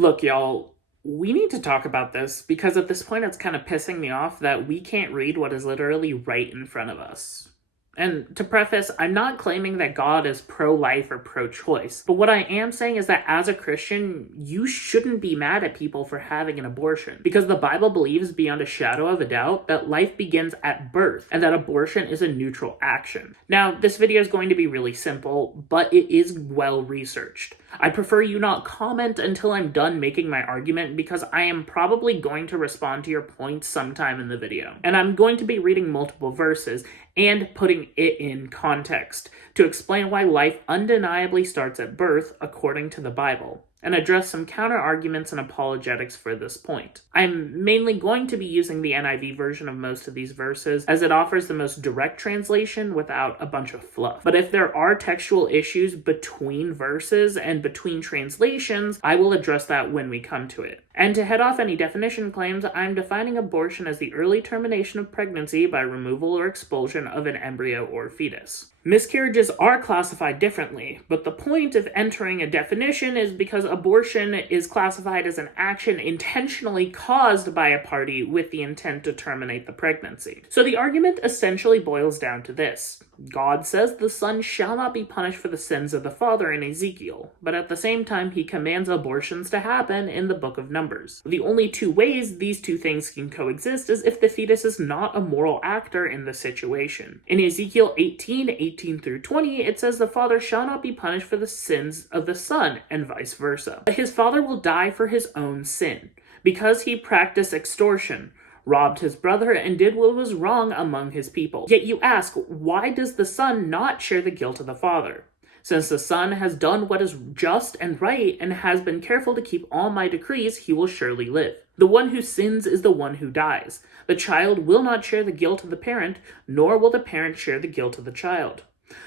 Look, y'all, we need to talk about this because at this point it's kind of pissing me off that we can't read what is literally right in front of us. And to preface, I'm not claiming that God is pro-life or pro-choice, but what I am saying is that as a Christian, you shouldn't be mad at people for having an abortion, because the Bible believes beyond a shadow of a doubt that life begins at birth, and that abortion is a neutral action. Now, this video is going to be really simple, but it is well researched. I prefer you not comment until I'm done making my argument, because I am probably going to respond to your points sometime in the video. And I'm going to be reading multiple verses and putting it in context to explain why life undeniably starts at birth according to the Bible, and address some counter-arguments and apologetics for this point. I'm mainly going to be using the NIV version of most of these verses, as it offers the most direct translation without a bunch of fluff. But if there are textual issues between verses and between translations, I will address that when we come to it. And to head off any definition claims, I'm defining abortion as the early termination of pregnancy by removal or expulsion of an embryo or fetus. Miscarriages are classified differently, but the point of entering a definition is because abortion is classified as an action intentionally caused by a party with the intent to terminate the pregnancy. So the argument essentially boils down to this. God says the son shall not be punished for the sins of the father in Ezekiel, but at the same time he commands abortions to happen in the book of Numbers. The only two ways these two things can coexist is if the fetus is not a moral actor in the situation. In Ezekiel 18 through 20, it says the father shall not be punished for the sins of the son, and vice versa. But his father will die for his own sin, because he practiced extortion, robbed his brother, and did what was wrong among his people. Yet you ask, why does the son not share the guilt of the father? Since the son has done what is just and right, and has been careful to keep all my decrees, he will surely live. The one who sins is the one who dies. The child will not share the guilt of the parent, nor will the parent share the guilt of the child.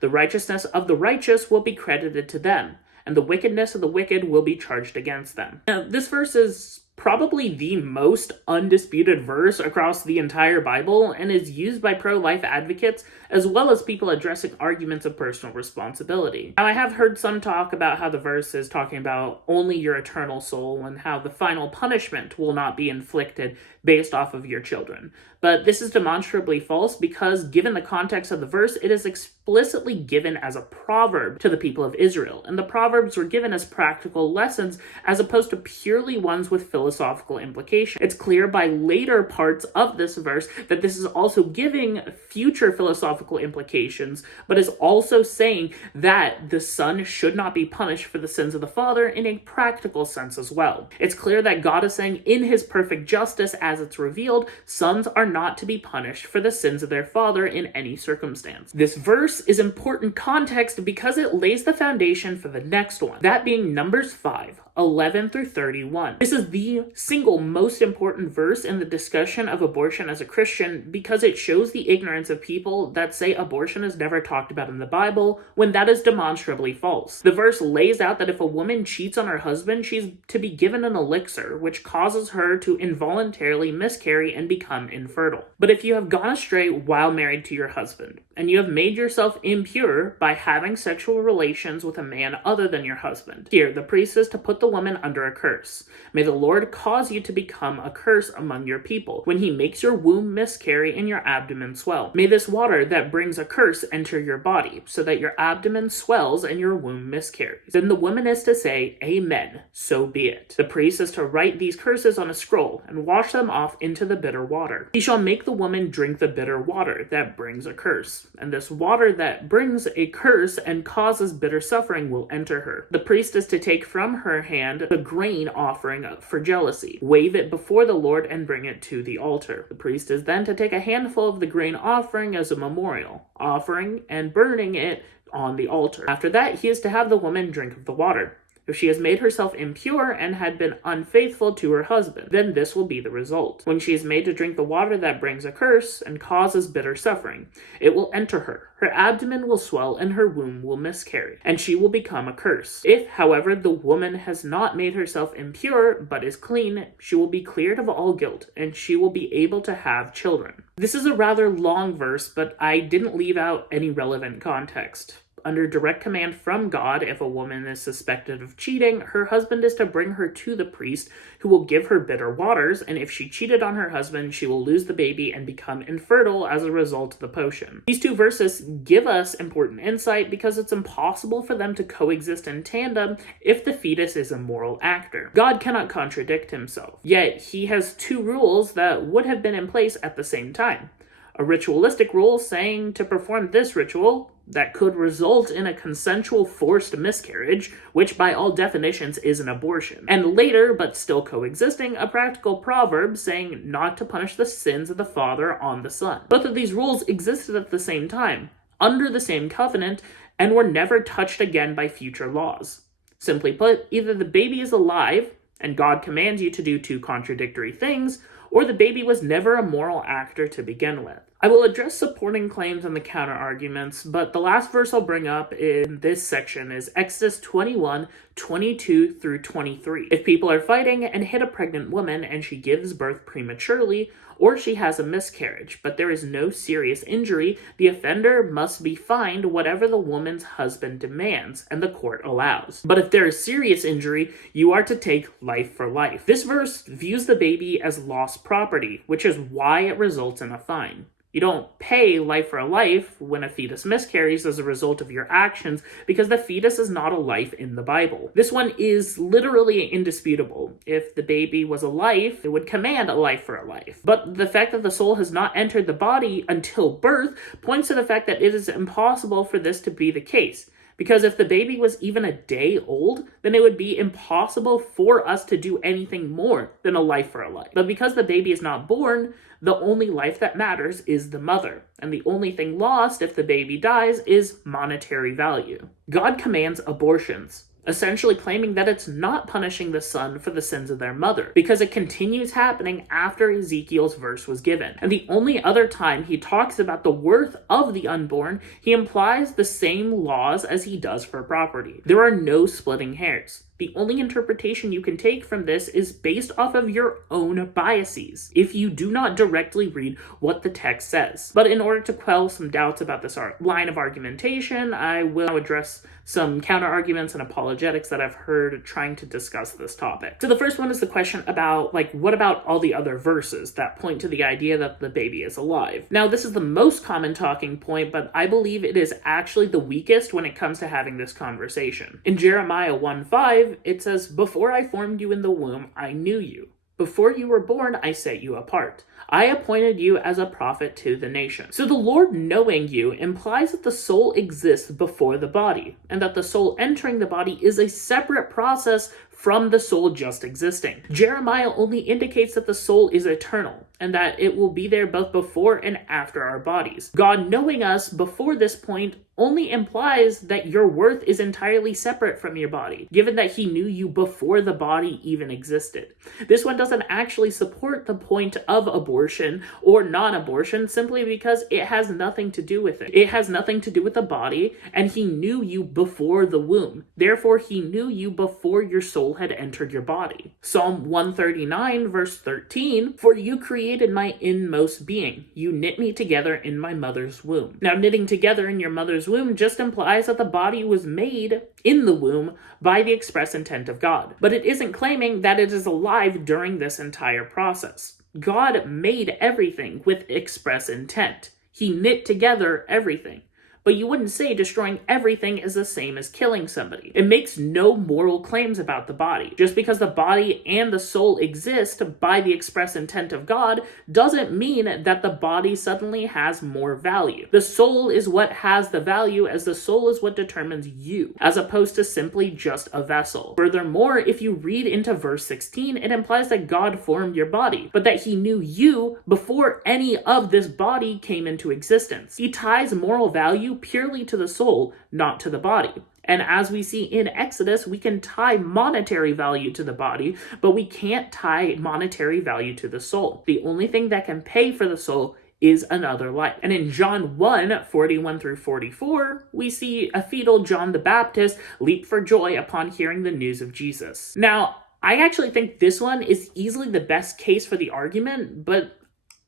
The righteousness of the righteous will be credited to them, and the wickedness of the wicked will be charged against them. Now, this verse is probably the most undisputed verse across the entire Bible, and is used by pro-life advocates as well as people addressing arguments of personal responsibility. Now, I have heard some talk about how the verse is talking about only your eternal soul and how the final punishment will not be inflicted based off of your children. But this is demonstrably false because, given the context of the verse, it is explicitly given as a proverb to the people of Israel, and the proverbs were given as practical lessons as opposed to purely ones with philosophical implication. It's clear by later parts of this verse that this is also giving future philosophical implications, but is also saying that the son should not be punished for the sins of the father in a practical sense as well. It's clear that God is saying in his perfect justice as it's revealed, sons are not to be punished for the sins of their father in any circumstance. This verse is important context because it lays the foundation for the next one, that being Numbers 5:11 through 31. This is the single most important verse in the discussion of abortion as a Christian because it shows the ignorance of people that say abortion is never talked about in the Bible when that is demonstrably false. The verse lays out that if a woman cheats on her husband, she's to be given an elixir which causes her to involuntarily miscarry and become infertile. But if you have gone astray while married to your husband, and you have made yourself impure by having sexual relations with a man other than your husband, here the priest is to put the woman under a curse. May the Lord cause you to become a curse among your people, when he makes your womb miscarry and your abdomen swell. May this water that brings a curse enter your body, so that your abdomen swells and your womb miscarries. Then the woman is to say, Amen, so be it. The priest is to write these curses on a scroll and wash them off into the bitter water. He shall make the woman drink the bitter water that brings a curse, and this water that brings a curse and causes bitter suffering will enter her. The priest is to take from her hand the grain offering for jealousy, wave it before the Lord, and bring it to the altar. The priest is then to take a handful of the grain offering as a memorial offering and burning it on the altar. After that, he is to have the woman drink of the water. If she has made herself impure and had been unfaithful to her husband, then this will be the result. When she is made to drink the water that brings a curse and causes bitter suffering, it will enter her. Her abdomen will swell and her womb will miscarry, and she will become a curse. If, however, the woman has not made herself impure but is clean, she will be cleared of all guilt, and she will be able to have children. This is a rather long verse, but I didn't leave out any relevant context. under direct command from God, if a woman is suspected of cheating, her husband is to bring her to the priest, who will give her bitter waters, and if she cheated on her husband, she will lose the baby and become infertile as a result of the potion. These two verses give us important insight because it's impossible for them to coexist in tandem if the fetus is a moral actor. God cannot contradict himself, yet he has two rules that would have been in place at the same time. A ritualistic rule saying to perform this ritual that could result in a consensual forced miscarriage, which by all definitions is an abortion. And later, but still coexisting, a practical proverb saying not to punish the sins of the father on the son. Both of these rules existed at the same time, under the same covenant, and were never touched again by future laws. Simply put, either the baby is alive, and God commands you to do two contradictory things, or the baby was never a moral actor to begin with. I will address supporting claims and the counter-arguments, but the last verse I'll bring up in this section is Exodus 21:22 through 23. If people are fighting and hit a pregnant woman and she gives birth prematurely, or she has a miscarriage, but there is no serious injury, the offender must be fined whatever the woman's husband demands, and the court allows. But if there is serious injury, you are to take life for life. This verse views the baby as lost property, which is why it results in a fine. You don't pay life for a life when a fetus miscarries as a result of your actions, because the fetus is not a life in the Bible. This one is literally indisputable. If the baby was a life, it would command a life for a life. But the fact that the soul has not entered the body until birth points to the fact that it is impossible for this to be the case. Because if the baby was even a day old, then it would be impossible for us to do anything more than a life for a life. But because the baby is not born, the only life that matters is the mother. And the only thing lost if the baby dies is monetary value. God commands abortions, essentially claiming that it's not punishing the son for the sins of their mother, because it continues happening after Ezekiel's verse was given. And the only other time he talks about the worth of the unborn, he implies the same laws as he does for property. There are no splitting hairs. The only interpretation you can take from this is based off of your own biases, if you do not directly read what the text says. But in order to quell some doubts about this line of argumentation, I will address some counter-arguments and apologetics that I've heard trying to discuss this topic. So the first one is the question about, what about all the other verses that point to the idea that the baby is alive? Now, this is the most common talking point, but I believe it is actually the weakest when it comes to having this conversation. In Jeremiah 1:5, it says, "Before I formed you in the womb, I knew you. Before you were born, I set you apart. I appointed you as a prophet to the nation." So the Lord knowing you implies that the soul exists before the body, and that the soul entering the body is a separate process from the soul just existing. Jeremiah only indicates that the soul is eternal, and that it will be there both before and after our bodies. God knowing us before this point only implies that your worth is entirely separate from your body, given that he knew you before the body even existed. This one doesn't actually support the point of abortion or non-abortion, simply because it has nothing to do with it. It has nothing to do with the body, and he knew you before the womb. Therefore, he knew you before your soul had entered your body. Psalm 139, verse 13, "For you created my inmost being. You knit me together in my mother's womb." Now, knitting together in your mother's womb just implies that the body was made in the womb by the express intent of God. But it isn't claiming that it is alive during this entire process. God made everything with express intent. He knit together everything. But you wouldn't say destroying everything is the same as killing somebody. It makes no moral claims about the body. Just because the body and the soul exist by the express intent of God doesn't mean that the body suddenly has more value. The soul is what has the value, as the soul is what determines you, as opposed to simply just a vessel. Furthermore, if you read into verse 16, it implies that God formed your body, but that he knew you before any of this body came into existence. He ties moral value purely to the soul, not to the body. And as we see in Exodus, we can tie monetary value to the body, but we can't tie monetary value to the soul. The only thing that can pay for the soul is another life. And in John 1:41 through 44, we see a fetal John the Baptist leap for joy upon hearing the news of Jesus. Now, I actually think this one is easily the best case for the argument, but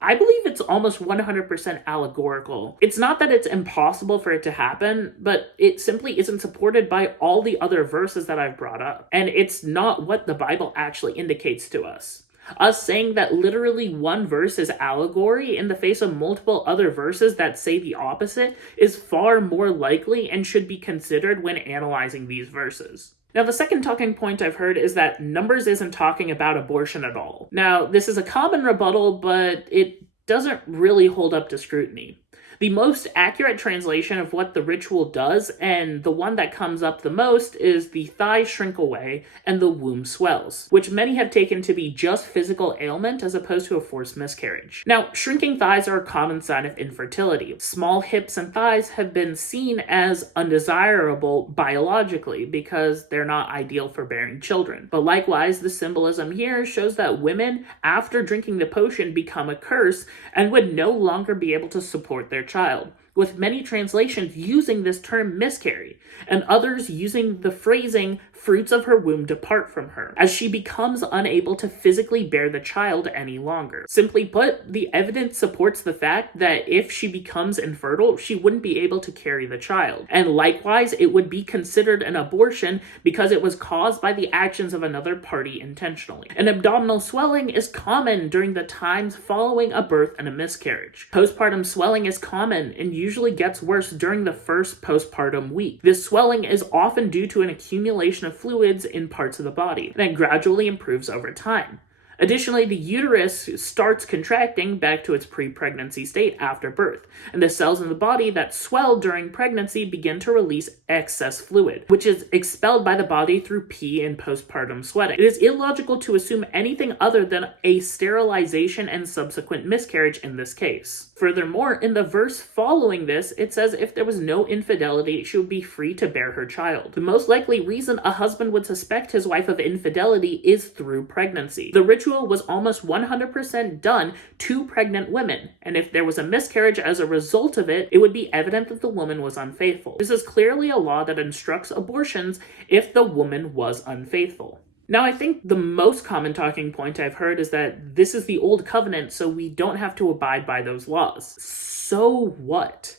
I believe it's almost 100% allegorical. It's not that it's impossible for it to happen, but it simply isn't supported by all the other verses that I've brought up. And it's not what the Bible actually indicates to us. Us saying that literally one verse is allegory in the face of multiple other verses that say the opposite is far more likely and should be considered when analyzing these verses. Now, the second talking point I've heard is that Numbers isn't talking about abortion at all. Now, this is a common rebuttal, but it doesn't really hold up to scrutiny. The most accurate translation of what the ritual does, and the one that comes up the most, is the thighs shrink away and the womb swells, which many have taken to be just physical ailment as opposed to a forced miscarriage. Now, shrinking thighs are a common sign of infertility. Small hips and thighs have been seen as undesirable biologically because they're not ideal for bearing children. But likewise, the symbolism here shows that women, after drinking the potion, become a curse and would no longer be able to support their child, with many translations using this term miscarry, and others using the phrasing fruits of her womb depart from her, as she becomes unable to physically bear the child any longer. Simply put, the evidence supports the fact that if she becomes infertile, she wouldn't be able to carry the child. And likewise, it would be considered an abortion because it was caused by the actions of another party intentionally. An abdominal swelling is common during the times following a birth and a miscarriage. Postpartum swelling is common and usually gets worse during the first postpartum week. This swelling is often due to an accumulation of fluids in parts of the body, and it gradually improves over time. Additionally, the uterus starts contracting back to its pre-pregnancy state after birth, and the cells in the body that swell during pregnancy begin to release excess fluid, which is expelled by the body through pee and postpartum sweating. It is illogical to assume anything other than a sterilization and subsequent miscarriage in this case. Furthermore, in the verse following this, it says if there was no infidelity, she would be free to bear her child. The most likely reason a husband would suspect his wife of infidelity is through pregnancy. The ritual was almost 100% done to pregnant women, and if there was a miscarriage as a result of it, it would be evident that the woman was unfaithful. This is clearly a law that instructs abortions if the woman was unfaithful. Now, I think the most common talking point I've heard is that this is the old covenant, so we don't have to abide by those laws. So what?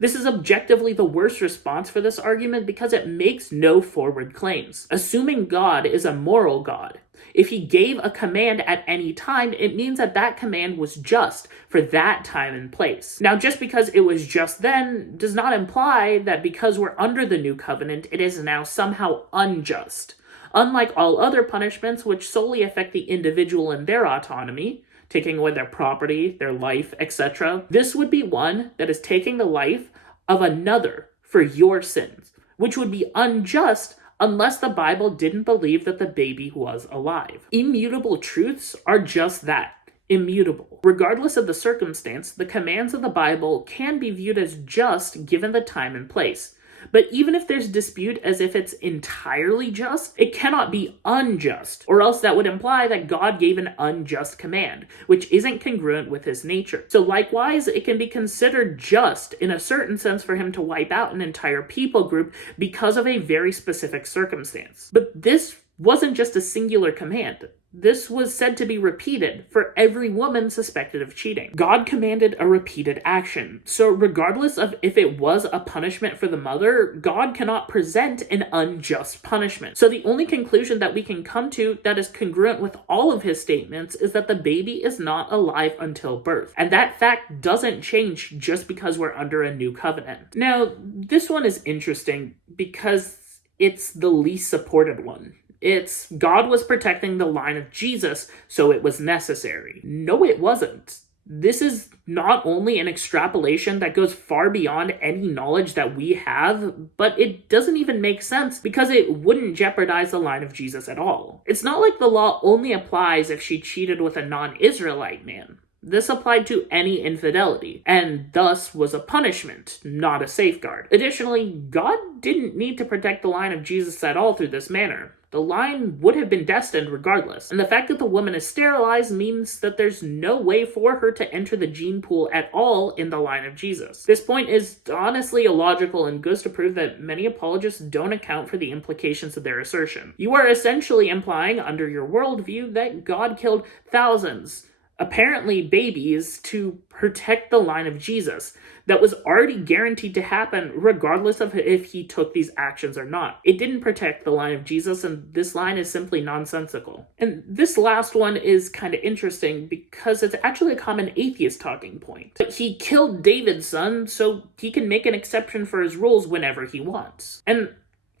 This is objectively the worst response for this argument because it makes no forward claims. Assuming God is a moral God, if he gave a command at any time, it means that that command was just for that time and place. Now, just because it was just then does not imply that because we're under the new covenant, it is now somehow unjust. Unlike all other punishments, which solely affect the individual and their autonomy, taking away their property, their life, etc., this would be one that is taking the life of another for your sins, which would be unjust unless the Bible didn't believe that the baby was alive. Immutable truths are just that, immutable. Regardless of the circumstance, the commands of the Bible can be viewed as just given the time and place. But even if there's dispute as if it's entirely just, it cannot be unjust, or else that would imply that God gave an unjust command, which isn't congruent with his nature. So likewise, it can be considered just in a certain sense for him to wipe out an entire people group because of a very specific circumstance. But this wasn't just a singular command. This was said to be repeated for every woman suspected of cheating. God commanded a repeated action. So regardless of if it was a punishment for the mother, God cannot present an unjust punishment. So the only conclusion that we can come to that is congruent with all of his statements is that the baby is not alive until birth. And that fact doesn't change just because we're under a new covenant. Now, this one is interesting because it's the least supported one. It's God was protecting the line of Jesus, so it was necessary. No, it wasn't. This is not only an extrapolation that goes far beyond any knowledge that we have, but it doesn't even make sense because it wouldn't jeopardize the line of Jesus at all. It's not like the law only applies if she cheated with a non-Israelite man. This applied to any infidelity, and thus was a punishment, not a safeguard. Additionally, God didn't need to protect the line of Jesus at all through this manner. The line would have been destined regardless, and the fact that the woman is sterilized means that there's no way for her to enter the gene pool at all in the line of Jesus. This point is honestly illogical and goes to prove that many apologists don't account for the implications of their assertion. You are essentially implying, under your worldview, that God killed thousands apparently babies, to protect the line of Jesus that was already guaranteed to happen regardless of if he took these actions or not. It didn't protect the line of Jesus, and this line is simply nonsensical. And this last one is kind of interesting because it's actually a common atheist talking point. But he killed David's son so he can make an exception for his rules whenever he wants. And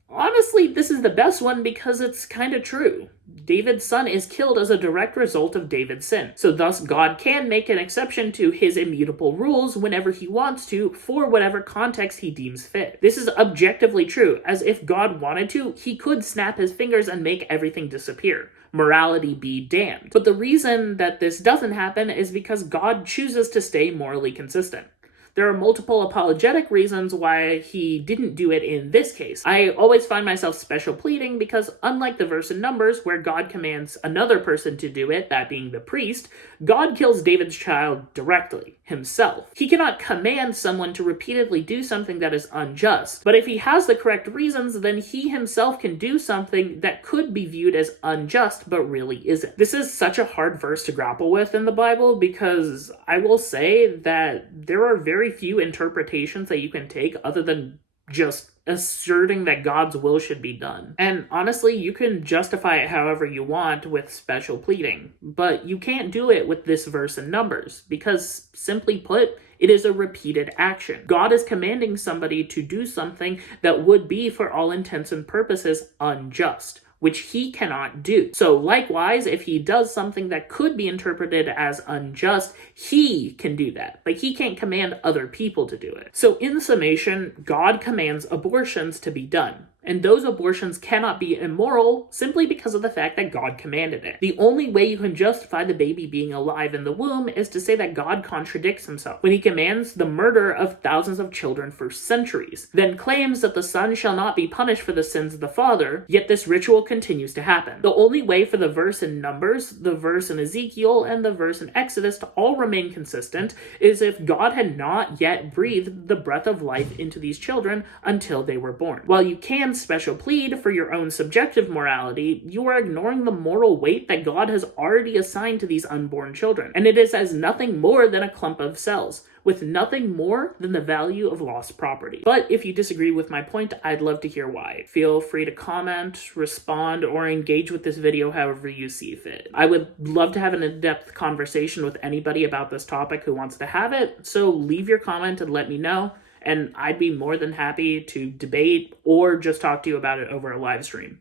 honestly, this is the best one because it's kind of true. David's son is killed as a direct result of David's sin. So thus, God can make an exception to his immutable rules whenever he wants to for whatever context he deems fit. This is objectively true, as if God wanted to, he could snap his fingers and make everything disappear. Morality be damned. But the reason that this doesn't happen is because God chooses to stay morally consistent. There are multiple apologetic reasons why he didn't do it in this case. I always find myself special pleading because unlike the verse in Numbers where God commands another person to do it, that being the priest, God kills David's child directly, himself. He cannot command someone to repeatedly do something that is unjust, but if he has the correct reasons, then he himself can do something that could be viewed as unjust but really isn't. This is such a hard verse to grapple with in the Bible because I will say that there are very few interpretations that you can take other than just asserting that God's will should be done. And honestly, you can justify it however you want with special pleading, but you can't do it with this verse in Numbers because, simply put, it is a repeated action. God is commanding somebody to do something that would be, for all intents and purposes, unjust, which he cannot do. So likewise, if he does something that could be interpreted as unjust, he can do that. But he can't command other people to do it. So in summation, God commands abortions to be done. And those abortions cannot be immoral simply because of the fact that God commanded it. The only way you can justify the baby being alive in the womb is to say that God contradicts himself when he commands the murder of thousands of children for centuries, then claims that the son shall not be punished for the sins of the father, yet this ritual continues to happen. The only way for the verse in Numbers, the verse in Ezekiel, and the verse in Exodus to all remain consistent is if God had not yet breathed the breath of life into these children until they were born. While you can special plead for your own subjective morality, you are ignoring the moral weight that God has already assigned to these unborn children, and it is as nothing more than a clump of cells, with nothing more than the value of lost property. But if you disagree with my point, I'd love to hear why. Feel free to comment, respond, or engage with this video however you see fit. I would love to have an in-depth conversation with anybody about this topic who wants to have it, so leave your comment and let me know. And I'd be more than happy to debate or just talk to you about it over a live stream.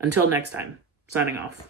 Until next time, signing off.